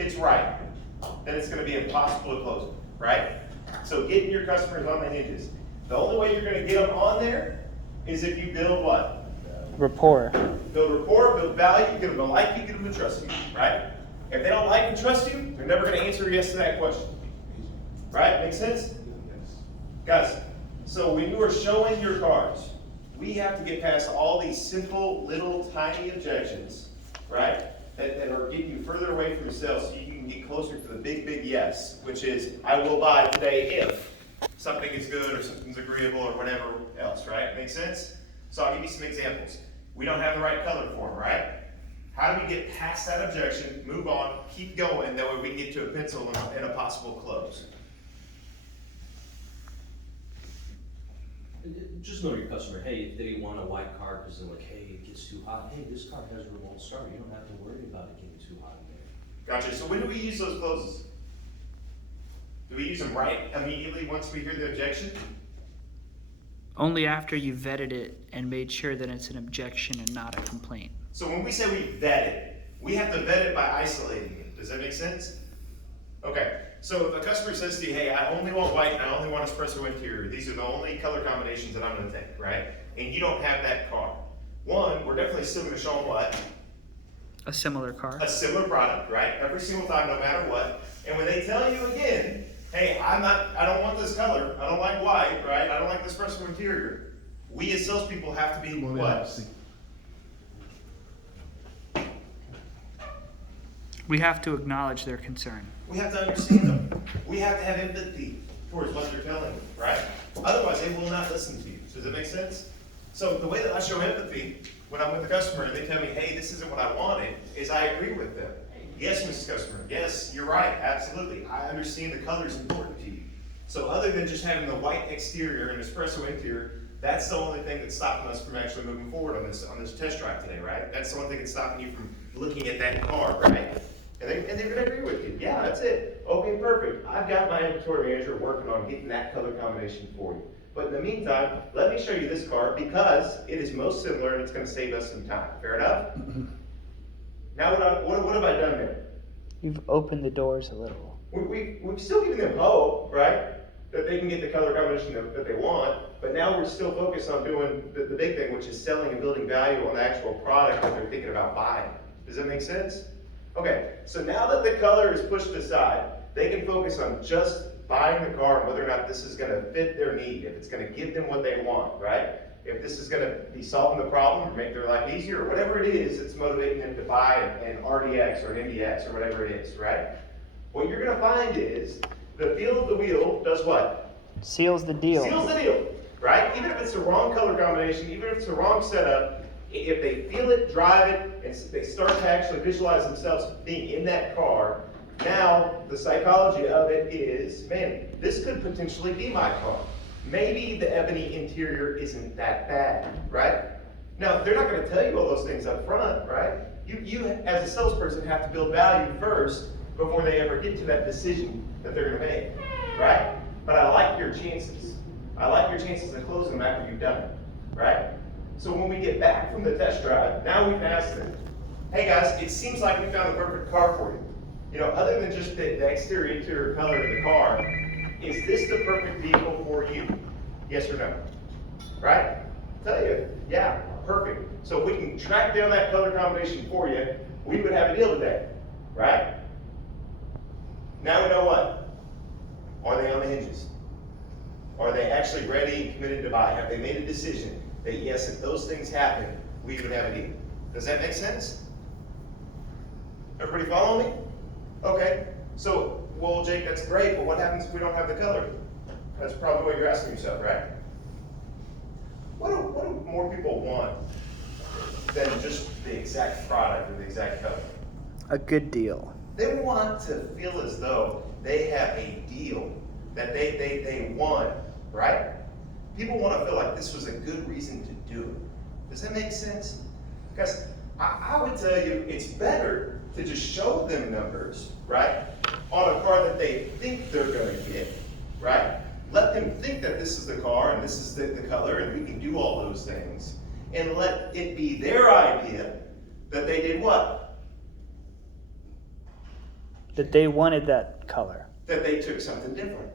it's right, then it's going to be impossible to close it, right? So getting your customers on the hinges. The only way you're going to get them on there is if you build what? Rapport. Build rapport, build value, get them to like you, get them to trust you, right? If they don't like and trust you, they're never going to answer yes to that question. Right? Make sense? Guys, so when you are showing your cars, we have to get past all these simple, little, tiny objections, right? That are getting you further away from yourself so you can get closer to the big, big yes, which is, I will buy today if something is good or something's agreeable or whatever else, right? Make sense? So I'll give you some examples. We don't have the right color for them, right? How do we get past that objection, move on, keep going, that way we can get to a pencil and a possible close? Just know your customer. Hey, if they want a white car because they're like, hey, it gets too hot. Hey, this car has a remote start. You don't have to worry about it getting too hot in there. Gotcha. So when do we use those closes? Do we use them right immediately once we hear the objection? Only after you vetted it and made sure that it's an objection and not a complaint. So when we say we vet it, we have to vet it by isolating it. Does that make sense? Okay. So if a customer says to you, hey, I only want white and I only want espresso interior, these are the only color combinations that I'm going to take, right? And you don't have that car. One, we're definitely still going to show them what? A similar car. A similar product, right? Every single time, no matter what. And when they tell you again, hey, I don't want this color, I don't like white, right? I don't like the espresso interior. We as salespeople have to be what? We have to acknowledge their concern. We have to understand them. We have to have empathy towards what they're telling you, right? Otherwise, they will not listen to you. Does that make sense? So the way that I show empathy when I'm with the customer and they tell me, hey, this isn't what I wanted, is I agree with them. Yes, Mrs. Customer, yes, you're right, absolutely. I understand the color is important to you. So other than just having the white exterior and espresso interior, that's the only thing that's stopping us from actually moving forward on this test drive today, right? That's the only thing that's stopping you from looking at that car, right? And they're going to agree with you. Yeah, that's it. Okay, perfect. I've got my inventory manager working on getting that color combination for you. But in the meantime, let me show you this car because it is most similar and it's going to save us some time. Fair enough? Now what have I done there? You've opened the doors a little. We've still given them hope, right? That they can get the color combination that they want. But now we're still focused on doing the big thing, which is selling and building value on the actual product that they're thinking about buying. Does that make sense? Okay, so now that the color is pushed aside, they can focus on just buying the car and whether or not this is going to fit their need, if it's going to give them what they want, right? If this is going to be solving the problem or make their life easier or whatever it is, it's motivating them to buy an RDX or an MDX or whatever it is, right? What you're going to find is the feel of the wheel does what? Seals the deal. Seals the deal, right? Even if it's the wrong color combination, even if it's the wrong setup, if they feel it, drive it, and they start to actually visualize themselves being in that car, now the psychology of it is, man, this could potentially be my car. Maybe the ebony interior isn't that bad, right? Now, they're not going to tell you all those things up front, right? You as a salesperson have to build value first before they ever get to that decision that they're going to make, right? But I like your chances. I like your chances of closing them after you've done it, right? So when we get back from the test drive, now we've asked them, hey guys, it seems like we found the perfect car for you. You know, other than just the exterior interior color of the car, is this the perfect vehicle for you? Yes or no? Right? Tell you, yeah, perfect. So if we can track down that color combination for you, we would have a deal today, right? Now we know what? Are they on the hinges? Are they actually ready and committed to buy? Have they made a decision that yes, if those things happen, we would have a deal? Does that make sense? Everybody follow me? Okay. So, well, Jake, that's great, but what happens if we don't have the color? That's probably what you're asking yourself, right? What do more people want than just the exact product or the exact color? A good deal. They want to feel as though they have a deal that they want, right? People want to feel like this was a good reason to do it. Does that make sense? Because I would tell you it's better to just show them numbers, right, on a car that they think they're going to get, right? Let them think that this is the car and this is the color and we can do all those things. And let it be their idea that they did what? That they wanted that color. That they took something different.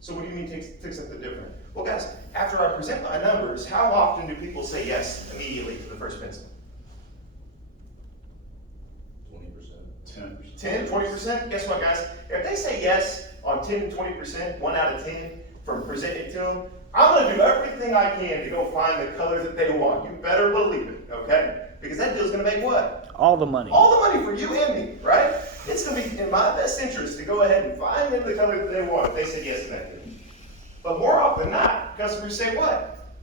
So what do you mean took something different? Well, guys, after I present my numbers, how often do people say yes immediately to the first pencil? 20%. 10, 20%? Guess what, guys? If they say yes on 10 and 20%, 1 out of 10, from presenting it to them, I'm going to do everything I can to go find the color that they want. You better believe it, okay? Because that deal's going to make what? All the money. All the money for you and me, right? It's going to be in my best interest to go ahead and find them the color that they want if they say yes to that deal. But more often than not, customers say what?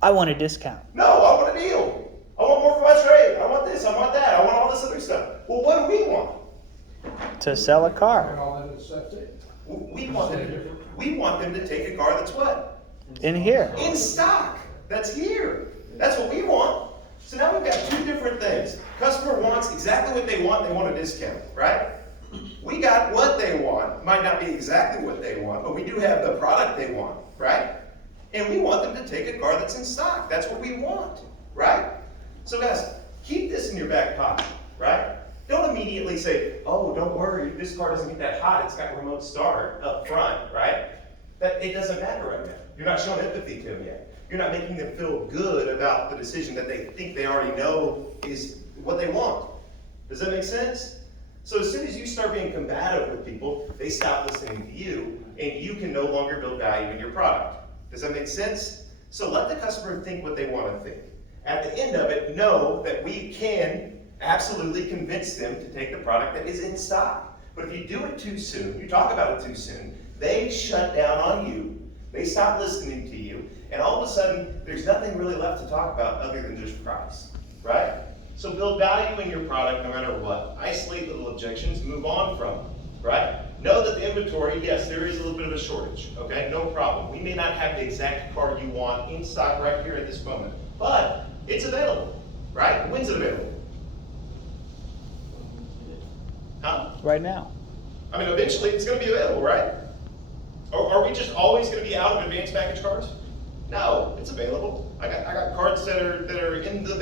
I want a discount. No, I want a deal. I want more for my trade. I want this, I want that, I want all this other stuff. Well, what do we want? To sell a car. We want them to take a car that's what? In here. In stock. That's here. That's what we want. So now we've got two different things. Customer wants exactly what they want a discount, right? We got what they want. Might not be exactly what they want, but we do have the product they want, right? And we want them to take a car that's in stock. That's what we want, right? So guys, keep this in your back pocket, right? Don't immediately say, oh, don't worry, this car doesn't get that hot, it's got remote start up front, right? That it doesn't matter right now. You're not showing empathy to them yet. You're not making them feel good about the decision that they think they already know is what they want. Does that make sense? So as soon as you start being combative with people, they stop listening to you, and you can no longer build value in your product. Does that make sense? So let the customer think what they want to think. At the end of it, know that we can absolutely convince them to take the product that is in stock. But if you do it too soon, you talk about it too soon, they shut down on you, they stop listening to you, and all of a sudden, there's nothing really left to talk about other than just price, right? So build value in your product no matter what. Isolate little objections, move on from them, right? Know that the inventory, yes, there is a little bit of a shortage, okay? No problem. We may not have the exact car you want in stock right here at this moment, but it's available, right? When's it available? Huh? Right now. I mean, eventually it's going to be available, right? Or are we just always going to be out of advanced package cars? No, it's available. I got cards that are in the